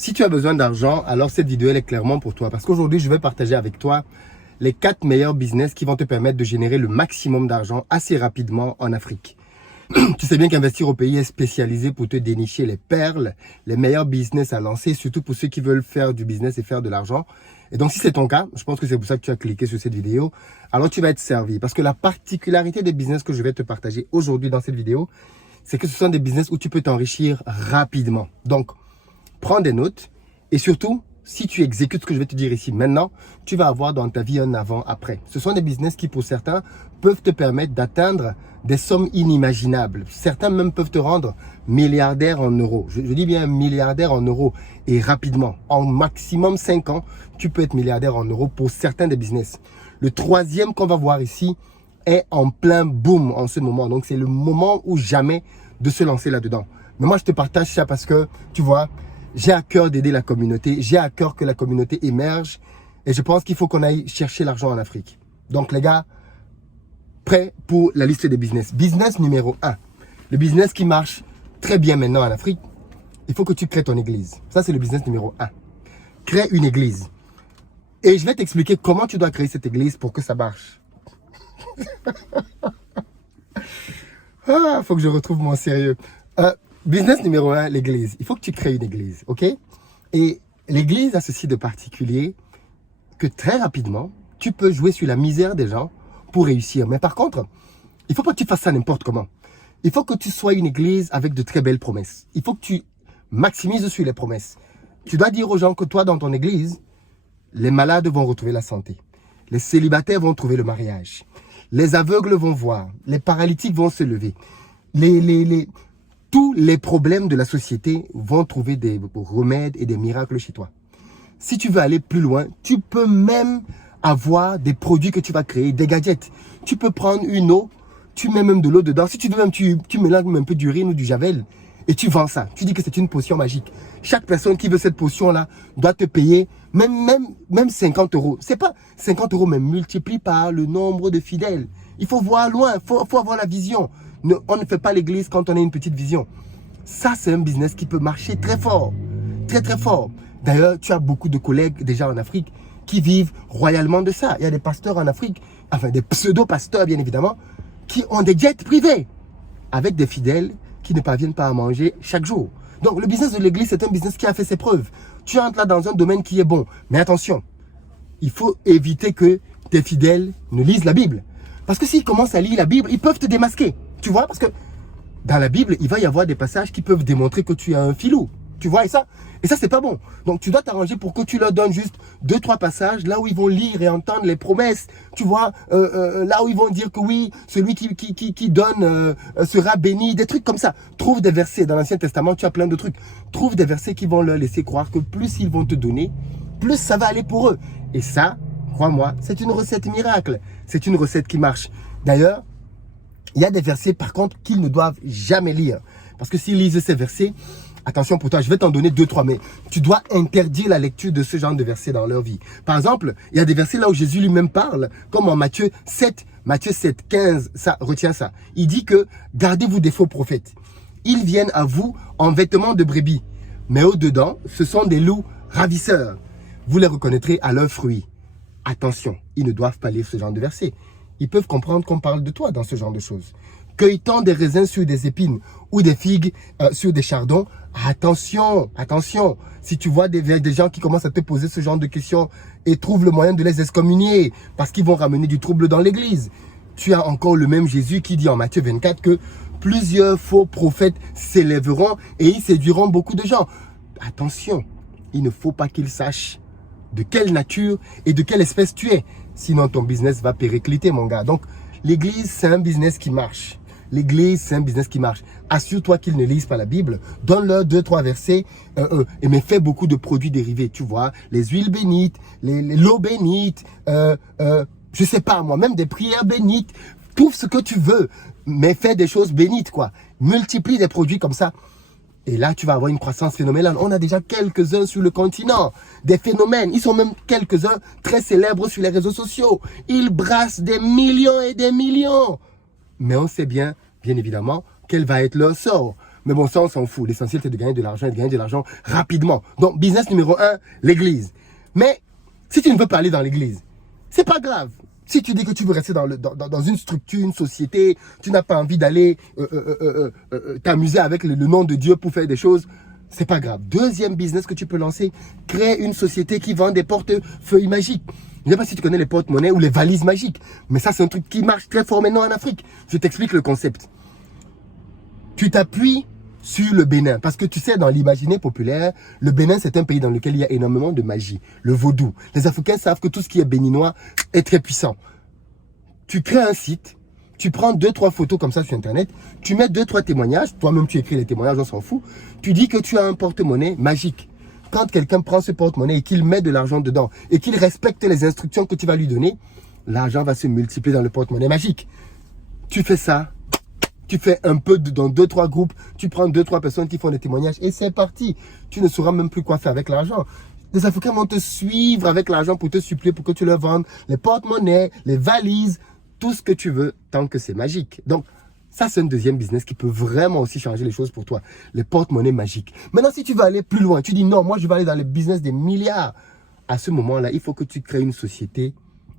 Si tu as besoin d'argent, alors cette vidéo elle est clairement pour toi. Parce qu'aujourd'hui, je vais partager avec toi les 4 meilleurs business qui vont te permettre de générer le maximum d'argent assez rapidement en Afrique. Tu sais bien qu'investir au pays est spécialisé pour te dénicher les perles, les meilleurs business à lancer, surtout pour ceux qui veulent faire du business et faire de l'argent. Et donc, si c'est ton cas, je pense que c'est pour ça que tu as cliqué sur cette vidéo, alors tu vas être servi. Parce que la particularité des business que je vais te partager aujourd'hui dans cette vidéo, c'est que ce sont des business où tu peux t'enrichir rapidement. Donc, prends des notes et surtout, si tu exécutes ce que je vais te dire ici maintenant, tu vas avoir dans ta vie un avant-après. Ce sont des business qui, pour certains, peuvent te permettre d'atteindre des sommes inimaginables. Certains même peuvent te rendre milliardaire en euros. Je dis bien milliardaire en euros et rapidement. En maximum 5 ans, tu peux être milliardaire en euros pour certains des business. Le troisième qu'on va voir ici est en plein boom en ce moment. Donc, c'est le moment ou jamais de se lancer là-dedans. Mais moi, je te partage ça parce que, tu vois, j'ai à cœur d'aider la communauté. J'ai à cœur que la communauté émerge. Et je pense qu'il faut qu'on aille chercher l'argent en Afrique. Donc, les gars, prêts pour la liste des business. Business numéro 1. Le business qui marche très bien maintenant en Afrique. Il faut que tu crées ton église. Ça, c'est le business numéro 1. Crée une église. Et je vais t'expliquer comment tu dois créer cette église pour que ça marche. Faut que je retrouve mon sérieux. Business numéro 1, l'église. Il faut que tu crées une église, ok? Et l'église a ceci de particulier que très rapidement, tu peux jouer sur la misère des gens pour réussir. Mais par contre, il ne faut pas que tu fasses ça n'importe comment. Il faut que tu sois une église avec de très belles promesses. Il faut que tu maximises sur les promesses. Tu dois dire aux gens que toi, dans ton église, les malades vont retrouver la santé. Les célibataires vont trouver le mariage. Les aveugles vont voir. Les paralytiques vont se lever. Tous les problèmes de la société vont trouver des remèdes et des miracles chez toi. Si tu veux aller plus loin, tu peux même avoir des produits que tu vas créer, des gadgets. Tu peux prendre une eau, tu mets même de l'eau dedans. Si tu veux même, tu mélanges même un peu d'urine ou du javel et tu vends ça. Tu dis que c'est une potion magique. Chaque personne qui veut cette potion-là doit te payer même 50 euros. C'est pas 50 euros, mais multiplie par le nombre de fidèles. Il faut voir loin, faut avoir la vision. On ne fait pas l'église quand on a une petite vision. Ça, c'est un business qui peut marcher très fort. Très, très fort. D'ailleurs, tu as beaucoup de collègues déjà en Afrique qui vivent royalement de ça. Il y a des pasteurs en Afrique, enfin des pseudo-pasteurs bien évidemment, qui ont des jets privés avec des fidèles qui ne parviennent pas à manger chaque jour. Donc, le business de l'église, c'est un business qui a fait ses preuves. Tu entres là dans un domaine qui est bon. Mais attention, il faut éviter que tes fidèles ne lisent la Bible. Parce que s'ils commencent à lire la Bible, ils peuvent te démasquer. Tu vois, parce que dans la Bible, il va y avoir des passages qui peuvent démontrer que tu as un filou. Tu vois, et ça, c'est pas bon. Donc, tu dois t'arranger pour que tu leur donnes juste 2-3 passages là où ils vont lire et entendre les promesses. Tu vois, là où ils vont dire que oui, celui qui donne sera béni, des trucs comme ça. Trouve des versets. Dans l'Ancien Testament, tu as plein de trucs. Trouve des versets qui vont leur laisser croire que plus ils vont te donner, plus ça va aller pour eux. Et ça, crois-moi, c'est une recette miracle. C'est une recette qui marche. D'ailleurs, il y a des versets, par contre, qu'ils ne doivent jamais lire. Parce que s'ils lisent ces versets, attention pour toi, je vais t'en donner 2-3, mais tu dois interdire la lecture de ce genre de versets dans leur vie. Par exemple, il y a des versets là où Jésus lui-même parle, comme en Matthieu 7, 15, ça, retiens ça. Il dit que gardez-vous des faux prophètes. Ils viennent à vous en vêtements de brebis, mais au-dedans, ce sont des loups ravisseurs. Vous les reconnaîtrez à leurs fruits. Attention, ils ne doivent pas lire ce genre de versets. Ils peuvent comprendre qu'on parle de toi dans ce genre de choses. Cueillant des raisins sur des épines ou des figues sur des chardons, attention, attention. Si tu vois des gens qui commencent à te poser ce genre de questions et trouvent le moyen de les excommunier parce qu'ils vont ramener du trouble dans l'église. Tu as encore le même Jésus qui dit en Matthieu 24 que plusieurs faux prophètes s'élèveront et ils séduiront beaucoup de gens. Attention, il ne faut pas qu'ils sachent de quelle nature et de quelle espèce tu es. Sinon, ton business va péricliter, mon gars. Donc, l'église, c'est un business qui marche. L'église, c'est un business qui marche. Assure-toi qu'ils ne lisent pas la Bible. Donne-leur 2-3 versets. Mais fais beaucoup de produits dérivés. Tu vois, les huiles bénites, l'eau bénite, je sais pas moi, même des prières bénites. Trouve ce que tu veux. Mais fais des choses bénites, quoi. Multiplie des produits comme ça. Et là, tu vas avoir une croissance phénoménale. On a déjà quelques-uns sur le continent. Des phénomènes. Ils sont même quelques-uns très célèbres sur les réseaux sociaux. Ils brassent des millions et des millions. Mais on sait bien évidemment, quel va être leur sort. Mais bon, ça, on s'en fout. L'essentiel, c'est de gagner de l'argent et de gagner de l'argent rapidement. Donc, business numéro 1, l'église. Mais si tu ne veux pas aller dans l'église, c'est pas grave. Si tu dis que tu veux rester dans une structure, une société, tu n'as pas envie d'aller t'amuser avec le nom de Dieu pour faire des choses, c'est pas grave. Deuxième business que tu peux lancer, créer une société qui vend des portefeuilles magiques. Je ne sais pas si tu connais les porte-monnaies ou les valises magiques, mais ça, c'est un truc qui marche très fort maintenant en Afrique. Je t'explique le concept. Tu t'appuies sur le Bénin, parce que tu sais, dans l'imaginaire populaire, le Bénin, c'est un pays dans lequel il y a énormément de magie, le vaudou. Les Africains savent que tout ce qui est béninois est très puissant. Tu crées un site, tu prends 2-3 photos comme ça sur Internet, tu mets 2-3 témoignages, toi-même tu écris les témoignages, on s'en fout. Tu dis que tu as un porte-monnaie magique. Quand quelqu'un prend ce porte-monnaie et qu'il met de l'argent dedans et qu'il respecte les instructions que tu vas lui donner, l'argent va se multiplier dans le porte-monnaie magique. Tu fais ça, tu fais un peu dans 2-3 groupes, tu prends 2-3 personnes qui font des témoignages et c'est parti. Tu ne sauras même plus quoi faire avec l'argent. Les Africains vont te suivre avec l'argent pour te supplier pour que tu leur vendes les porte-monnaies, les valises, tout ce que tu veux, tant que c'est magique. Donc, ça, c'est un deuxième business qui peut vraiment aussi changer les choses pour toi. Les porte-monnaies magiques. Maintenant, si tu veux aller plus loin, tu dis non, moi, je vais aller dans le business des milliards. À ce moment-là, il faut que tu crées une société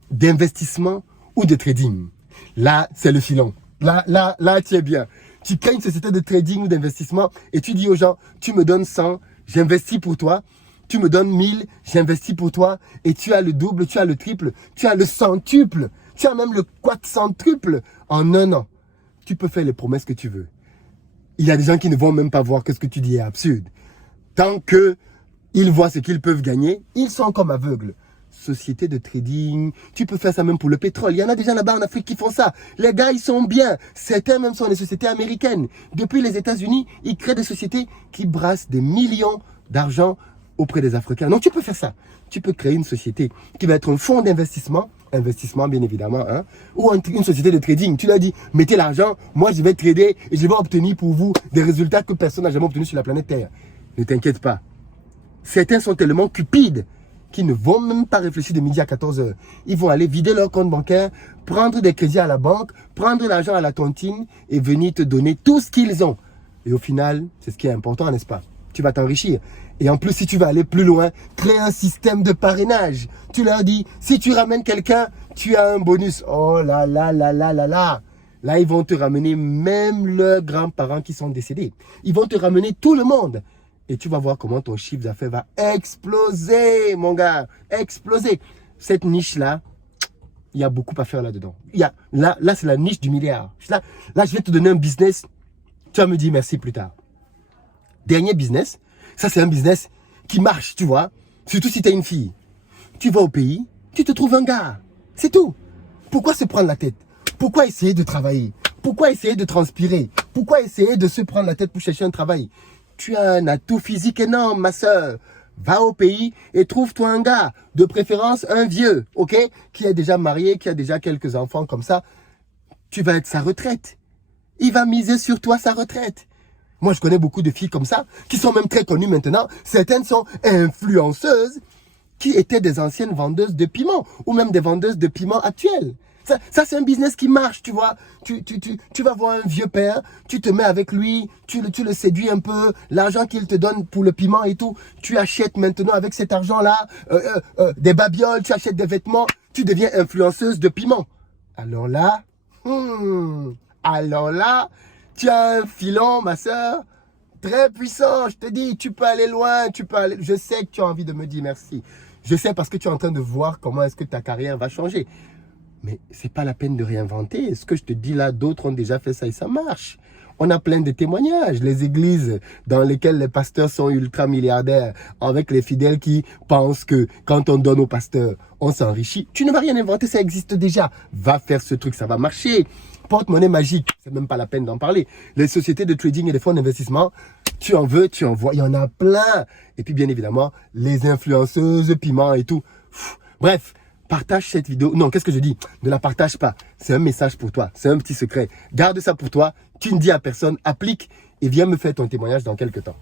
d'investissement ou de trading. Là, c'est le filon. Là, tu es bien. Tu crées une société de trading ou d'investissement et tu dis aux gens, tu me donnes 100, j'investis pour toi. Tu me donnes 1000, j'investis pour toi. Et tu as le double, tu as le triple, tu as le centuple. Tu as même le quadcentuple en un an. Tu peux faire les promesses que tu veux. Il y a des gens qui ne vont même pas voir que ce que tu dis est absurde. Tant qu'ils voient ce qu'ils peuvent gagner, ils sont comme aveugles. Société de trading, tu peux faire ça même pour le pétrole. Il y en a déjà là-bas en Afrique qui font ça. Les gars, ils sont bien. Certains même sont des sociétés américaines. Depuis les États-Unis, ils créent des sociétés qui brassent des millions d'argent auprès des Africains. Donc, tu peux faire ça. Tu peux créer une société qui va être un fonds d'investissement, investissement bien évidemment, hein, ou une société de trading. Tu leur dis, mettez l'argent, moi je vais trader et je vais obtenir pour vous des résultats que personne n'a jamais obtenus sur la planète Terre. Ne t'inquiète pas. Certains sont tellement cupides qu'ils ne vont même pas réfléchir de midi à 14 heures. Ils vont aller vider leur compte bancaire, prendre des crédits à la banque, prendre l'argent à la tontine et venir te donner tout ce qu'ils ont. Et au final, c'est ce qui est important, n'est-ce pas? Tu vas t'enrichir. Et en plus, si tu vas aller plus loin, crée un système de parrainage. Tu leur dis, si tu ramènes quelqu'un, tu as un bonus. Oh là là là là là là. Là, ils vont te ramener même leurs grands-parents qui sont décédés. Ils vont te ramener tout le monde. Et tu vas voir comment ton chiffre d'affaires va exploser, mon gars. Exploser. Cette niche-là, il y a beaucoup à faire là-dedans. Là, c'est la niche du milliard. Là, je vais te donner un business. Tu vas me dire merci plus tard. Dernier business, ça c'est un business qui marche, tu vois. Surtout si tu es une fille. Tu vas au pays, tu te trouves un gars. C'est tout. Pourquoi se prendre la tête? Pourquoi essayer de travailler? Pourquoi essayer de transpirer? Pourquoi essayer de se prendre la tête pour chercher un travail? Tu as un atout physique énorme, ma soeur. Va au pays et trouve-toi un gars. De préférence, un vieux, ok? Qui est déjà marié, qui a déjà quelques enfants comme ça. Tu vas être sa retraite. Il va miser sur toi sa retraite. Moi, je connais beaucoup de filles comme ça, qui sont même très connues maintenant. Certaines sont influenceuses, qui étaient des anciennes vendeuses de piments, ou même des vendeuses de piments actuelles. Ça c'est un business qui marche, tu vois. Tu vas voir un vieux père, tu te mets avec lui, tu le séduis un peu, l'argent qu'il te donne pour le piment et tout, tu achètes maintenant avec cet argent-là des babioles, tu achètes des vêtements, tu deviens influenceuse de piment. Alors là, tu as un filon, ma soeur, très puissant. Je te dis, tu peux aller loin, tu peux aller... Je sais que tu as envie de me dire merci. Je sais parce que tu es en train de voir comment est-ce que ta carrière va changer. Mais c'est pas la peine de réinventer. Ce que je te dis là, d'autres ont déjà fait ça et ça marche. On a plein de témoignages. Les églises dans lesquelles les pasteurs sont ultra milliardaires, avec les fidèles qui pensent que quand on donne aux pasteurs, on s'enrichit. Tu ne vas rien inventer, ça existe déjà. Va faire ce truc, ça va marcher. Porte-monnaie magique, c'est même pas la peine d'en parler. Les sociétés de trading et les fonds d'investissement, tu en veux, tu en vois, il y en a plein. Et puis bien évidemment, les influenceuses, piments et tout. Bref, partage cette vidéo. Non, qu'est-ce que je dis? Ne la partage pas. C'est un message pour toi, c'est un petit secret. Garde ça pour toi, tu ne dis à personne, applique et viens me faire ton témoignage dans quelques temps.